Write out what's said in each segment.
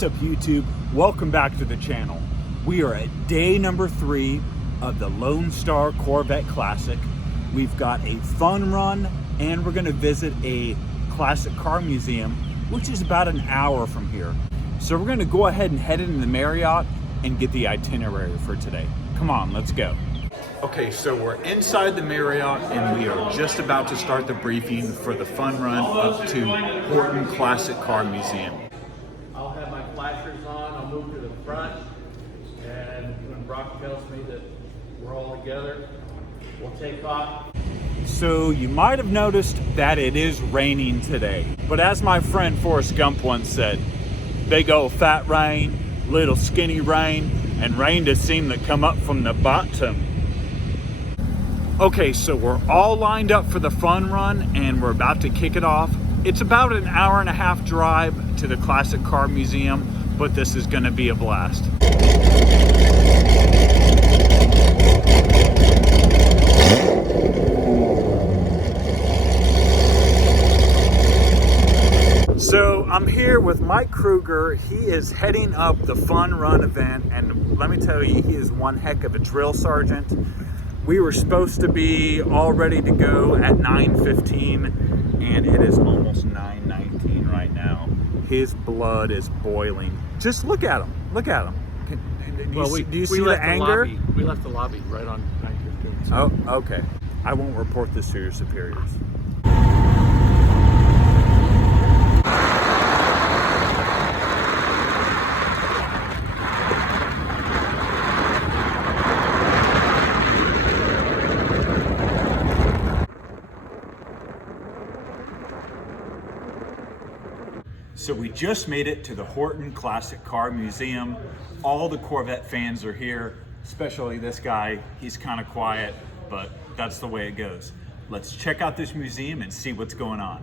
What's up, YouTube? Welcome back to the channel. We are at day number 3 of the Lone Star Corvette Classic. We've got a fun run and we're going to visit a classic car museum, which is about an hour from here. So we're going to go ahead and head into the Marriott and get the itinerary for today. Come on, let's go. Okay, so we're inside the Marriott and we are just about to start the briefing for the fun run up to Horton Classic Car Museum. I'll have my flashers on, I'll move to the front, and when Brock tells me that we're all together, we'll take off. So you might have noticed that it is raining today, but as my friend Forrest Gump once said, big old fat rain, little skinny rain, and rain just seemed to come up from the bottom. Okay, so we're all lined up for the fun run and we're about to kick it off. It's about an hour and a half drive to the Classic Car Museum, but this is going to be a blast. So I'm here with Mike Kruger. He is heading up the fun run event, and let me tell you, he is one heck of a drill sergeant. We were supposed to be all ready to go at 9:15, and it is almost 9:19 right now. His blood is boiling. Just look at him. Look at him. Do you see the anger? We left the lobby right on 9:15. So. Oh, okay. I won't report this to your superiors. So we just made it to the Horton Classic Car Museum. All the Corvette fans are here, especially this guy. He's kind of quiet, but that's the way it goes. Let's check out this museum and see what's going on.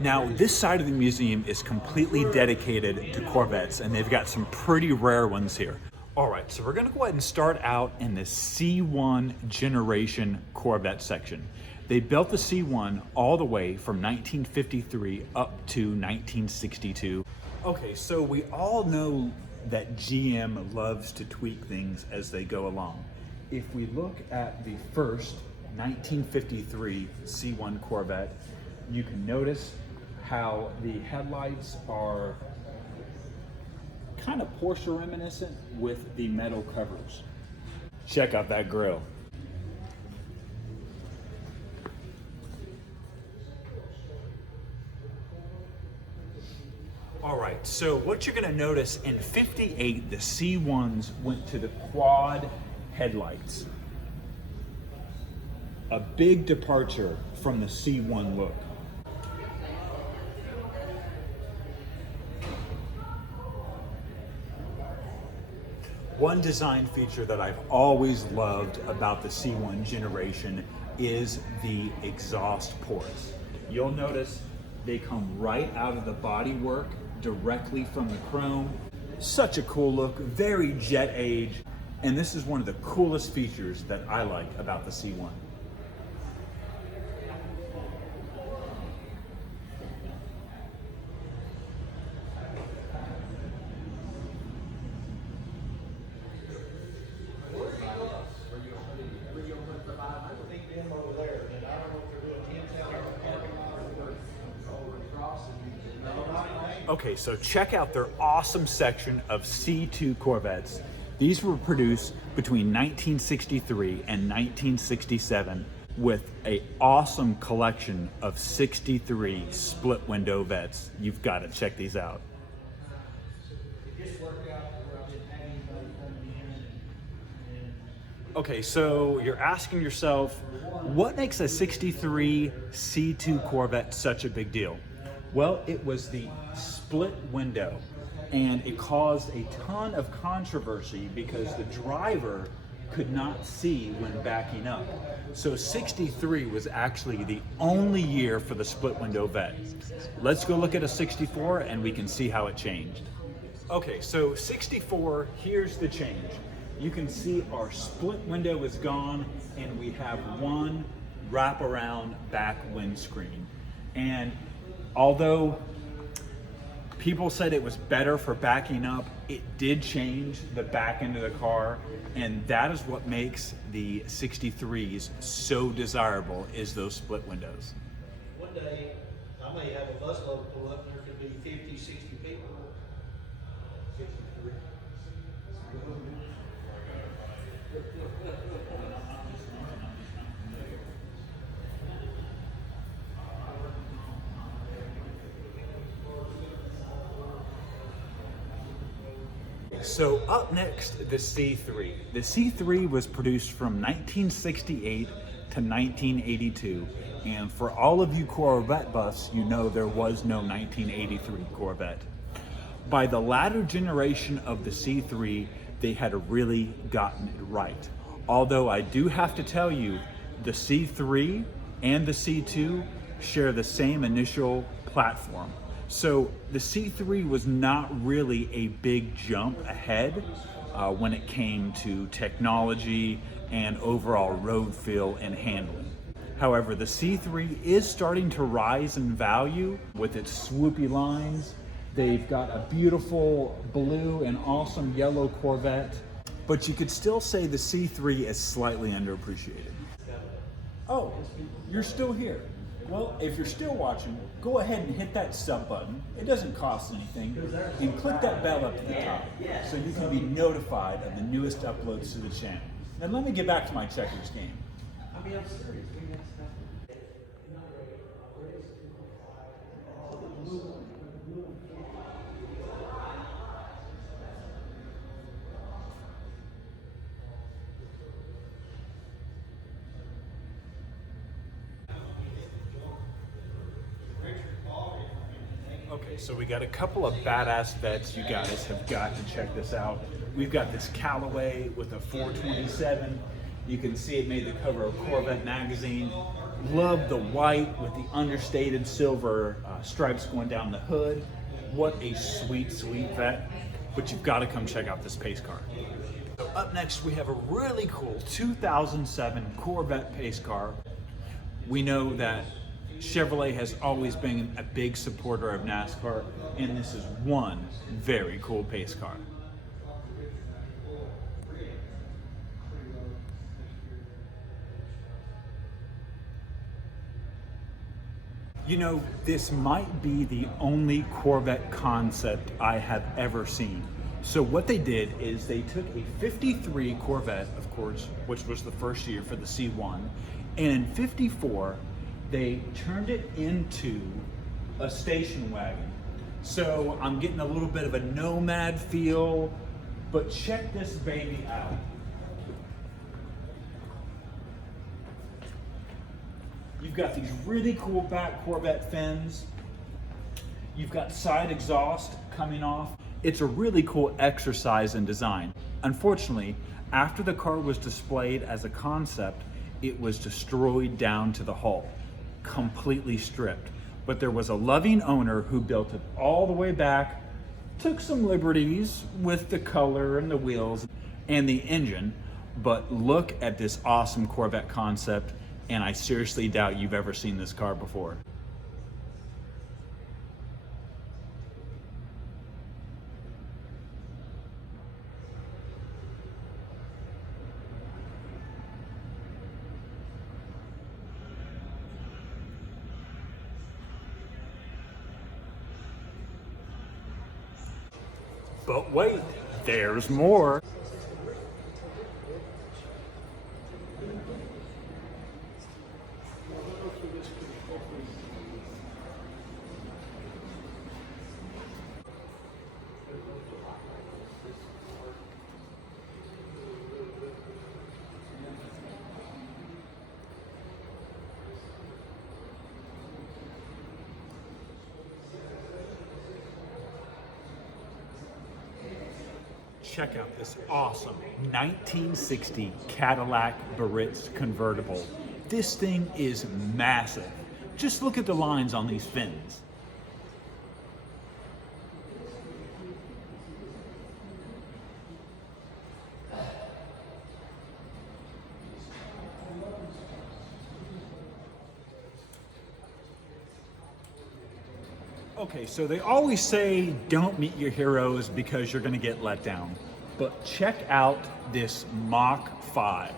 Now, this side of the museum is completely dedicated to Corvettes, and they've got some pretty rare ones here. All right, so we're gonna go ahead and start out in the C1 Generation Corvette section. They built the C1 all the way from 1953 up to 1962. Okay, so we all know that GM loves to tweak things as they go along. If we look at the first 1953 C1 Corvette, you can notice how the headlights are kind of Porsche reminiscent with the metal covers. Check out that grille. All right, so what you're gonna notice in 58, the C1s went to the quad headlights. A big departure from the C1 look. One design feature that I've always loved about the C1 generation is the exhaust ports. You'll notice they come right out of the bodywork, directly from the chrome. Such a cool look, very jet age, and this is one of the coolest features that I like about the C1. Okay, so check out their awesome section of C2 Corvettes. These were produced between 1963 and 1967 with an awesome collection of 63 split window vets. You've got to check these out. Okay, so you're asking yourself, what makes a 63 C2 Corvette such a big deal? Well, it was the split window, and it caused a ton of controversy because the driver could not see when backing up. So 63 was actually the only year for the split window vet. Let's go look at a 64 and we can see how it changed. Okay, so 64, here's the change. You can see our split window is gone and we have one wraparound back windscreen. And although people said it was better for backing up, it did change the back end of the car, and that is what makes the 63s so desirable, is those split windows. One day, I may have a busload pull up, and there could be 50, 60 people. 63. So up next, the C3. The C3 was produced from 1968 to 1982. And for all of you Corvette buffs, you know there was no 1983 Corvette. By the latter generation of the C3, they had really gotten it right. Although I do have to tell you, the C3 and the C2 share the same initial platform. So the C3 was not really a big jump ahead when it came to technology and overall road feel and handling. However, the C3 is starting to rise in value with its swoopy lines. They've got a beautiful blue and awesome yellow Corvette, but you could still say the C3 is slightly underappreciated. Oh, you're still here. Well, if you're still watching, go ahead and hit that sub button. It doesn't cost anything. And click that bell up to the top so you can be notified of the newest uploads to the channel. And let me get back to my checkers game. I mean, I'm serious. Okay, so we got a couple of badass vets. You guys have got to check this out. We've got this Callaway with a 427. You can see it made the cover of Corvette magazine. Love the white with the understated silver stripes going down the hood. What a sweet, sweet vet. But you've got to come check out this pace car. So up next, we have a really cool 2007 Corvette pace car. We know that Chevrolet has always been a big supporter of NASCAR, and this is one very cool pace car. You know, this might be the only Corvette concept I have ever seen. So what they did is they took a 53 Corvette, of course, which was the first year for the C1, and in 54, they turned it into a station wagon. So I'm getting a little bit of a nomad feel, but check this baby out. You've got these really cool back Corvette fins. You've got side exhaust coming off. It's a really cool exercise in design. Unfortunately, after the car was displayed as a concept, it was destroyed down to the hull, completely stripped. But there was a loving owner who built it all the way back, took some liberties with the color and the wheels and the engine, but look at this awesome Corvette concept, and I seriously doubt you've ever seen this car before. But wait, there's more. Check out this awesome 1960 Cadillac Baritz convertible. This thing is massive. Just look at the lines on these fins. Okay, so they always say don't meet your heroes because you're gonna get let down. But check out this Mach 5.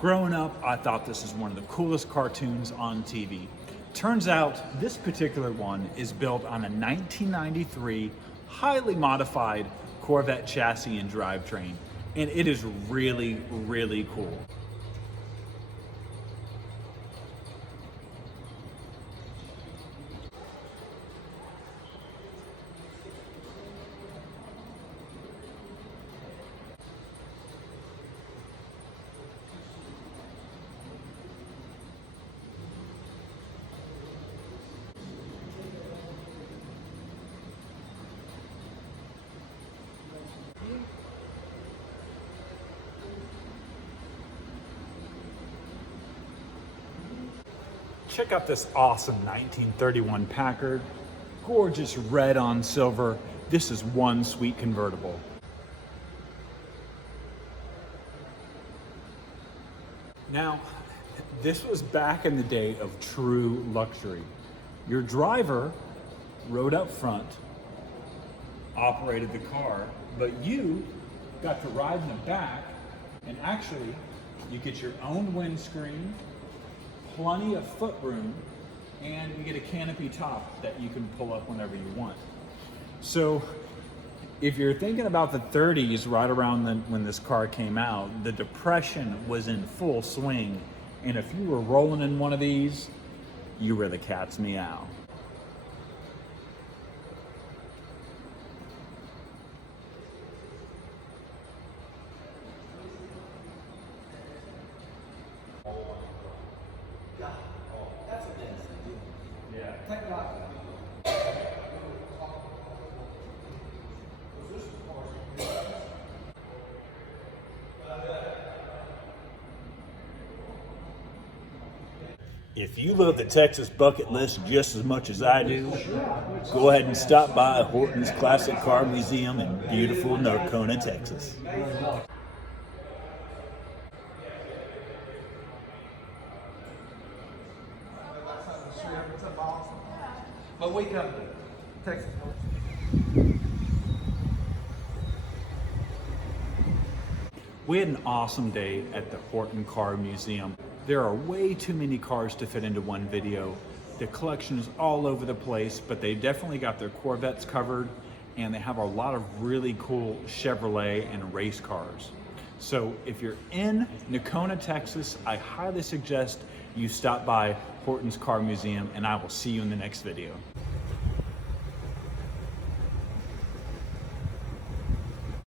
Growing up, I thought this is one of the coolest cartoons on TV. Turns out this particular one is built on a 1993 highly modified Corvette chassis and drivetrain, and it is really, really cool. Check out this awesome 1931 Packard. Gorgeous red on silver. This is one sweet convertible. Now, this was back in the day of true luxury. Your driver rode up front, operated the car, but you got to ride in the back, and actually, you get your own windscreen, plenty of footroom, and you get a canopy top that you can pull up whenever you want. So if you're thinking about the 30s, right around when this car came out, the Depression was in full swing, and if you were rolling in one of these, you were the cat's meow. If you love the Texas bucket list just as much as I do, go ahead and stop by Horton's Classic Car Museum in beautiful Nacona, Texas. But we come to Texas. We had an awesome day at the Horton Car Museum. There are way too many cars to fit into one video. The collection is all over the place, but they definitely got their Corvettes covered, and they have a lot of really cool Chevrolet and race cars. So if you're in Nacona, Texas, I highly suggest you stop by Horton's Car Museum, and I will see you in the next video.